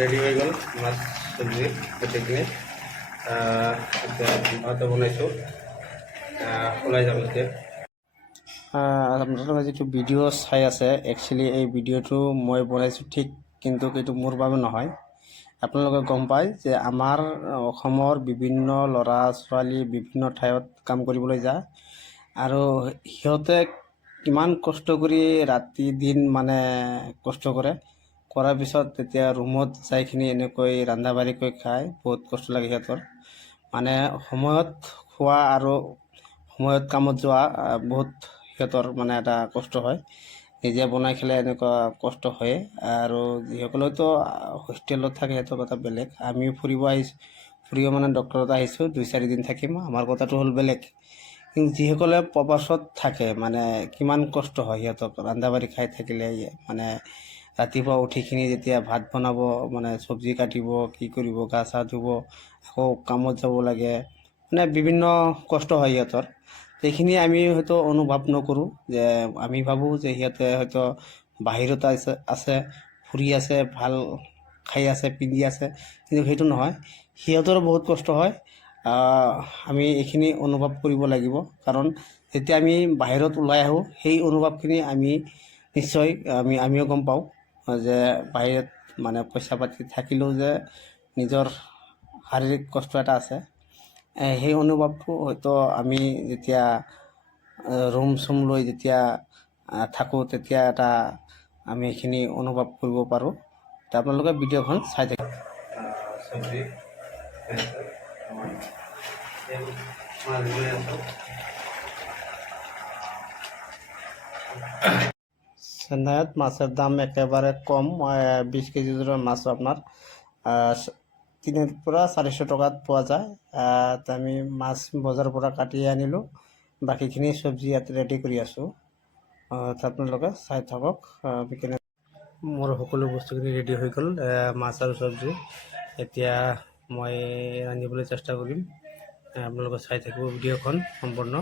Ready হৈ গ'ল মাছ চব্জি গোটেইখিনি। এতিয়া ভাত বনাইছোঁ, ওলাই যাম এতিয়া। আপোনালোকে যিটো ভিডিঅ' চাই আছে, একচুৱেলি এই ভিডিঅ'টো মই বনাইছোঁ ঠিক, কিন্তু এইটো মোৰ বাবে নহয়। আপোনালোকে গম পায় যে আমাৰ অসমৰ বিভিন্ন ল'ৰা ছোৱালী বিভিন্ন ঠাইত কাম কৰিবলৈ যায়, আৰু সিহঁতে কিমান কষ্ট কৰি ৰাতি দিন মানে কষ্ট কৰে, কৰাৰ পিছত তেতিয়া ৰুমত যাইখিনি এনেকৈ ৰন্ধা বাঢ়ি কৰি খায়, বহুত কষ্ট লাগে সিহঁতৰ। মানে সময়ত খোৱা আৰু সময়ত কামত যোৱা বহুত সিহঁতৰ মানে এটা কষ্ট হয়। নিজে বনাই খেলে এনেকুৱা কষ্ট হয়। আৰু যিসকলেতো হোষ্টেলত থাকে সিহঁতৰ কথা বেলেগ। আমি ফুৰিব মানে ডক্টৰত আহিছোঁ, 2-4 দিন থাকিম, আমাৰ কথাটো হ'ল বেলেগ। কিন্তু যিসকলে প্ৰবাসত থাকে মানে কিমান কষ্ট হয় সিহঁতক ৰন্ধা বাঢ়ি খাই থাকিলে। মানে ৰাতিপুৱা উঠিখিনি যেতিয়া ভাত বনাব, মানে চব্জি কাটিব, কি কৰিব, গা চা ধুব, আকৌ কামত যাব লাগে, মানে বিভিন্ন কষ্ট হয় সিহঁতৰ। সেইখিনি আমি হয়তো অনুভৱ নকৰোঁ, যে আমি ভাবোঁ যে সিহঁতে হয়তো বাহিৰত আছে, ফুৰি আছে, ভাল খাই আছে, পিন্ধি আছে, কিন্তু সেইটো নহয়, সিহঁতৰো বহুত কষ্ট হয়। আমি এইখিনি অনুভৱ কৰিব লাগিব, কাৰণ যেতিয়া আমি বাহিৰত ওলাই আহোঁ সেই অনুভৱখিনি আমি নিশ্চয় আমিও গম পাওঁ যে বাহিৰত মানে পইচা পাতি থাকিলেও যে নিজৰ শাৰীৰিক কষ্ট এটা আছে। সেই অনুভৱটো হয়তো আমি যেতিয়া ৰুম চুম লৈ যেতিয়া থাকোঁ তেতিয়া এটা আমি এইখিনি অনুভৱ কৰিব পাৰোঁ। আপোনালোকে ভিডিঅ'খন চাই থাকক। চব্জি চেন্নাইত মাছেৰ দাম একেবাৰে কম। 20 কেজি জোৰেৰ মাছ আপনাৰ 300 পৰা 400 টাকাত পোৱা যায়। তো আমি মাছ বজাৰৰ পৰা কাটি আনিলোঁ, বাকীখিনি চব্জি ইয়াত ৰেডি কৰি আছোঁ। তো আপোনালোকে চাই থাকক। মোৰ সকলো বস্তুখিনি ৰেডি হৈ গ'ল, মাছ আৰু চব্জি। এতিয়া মই ৰান্ধিবলৈ চেষ্টা কৰিম, আপোনালোকে চাই থাকিব ভিডিঅ'খন সম্পূৰ্ণ।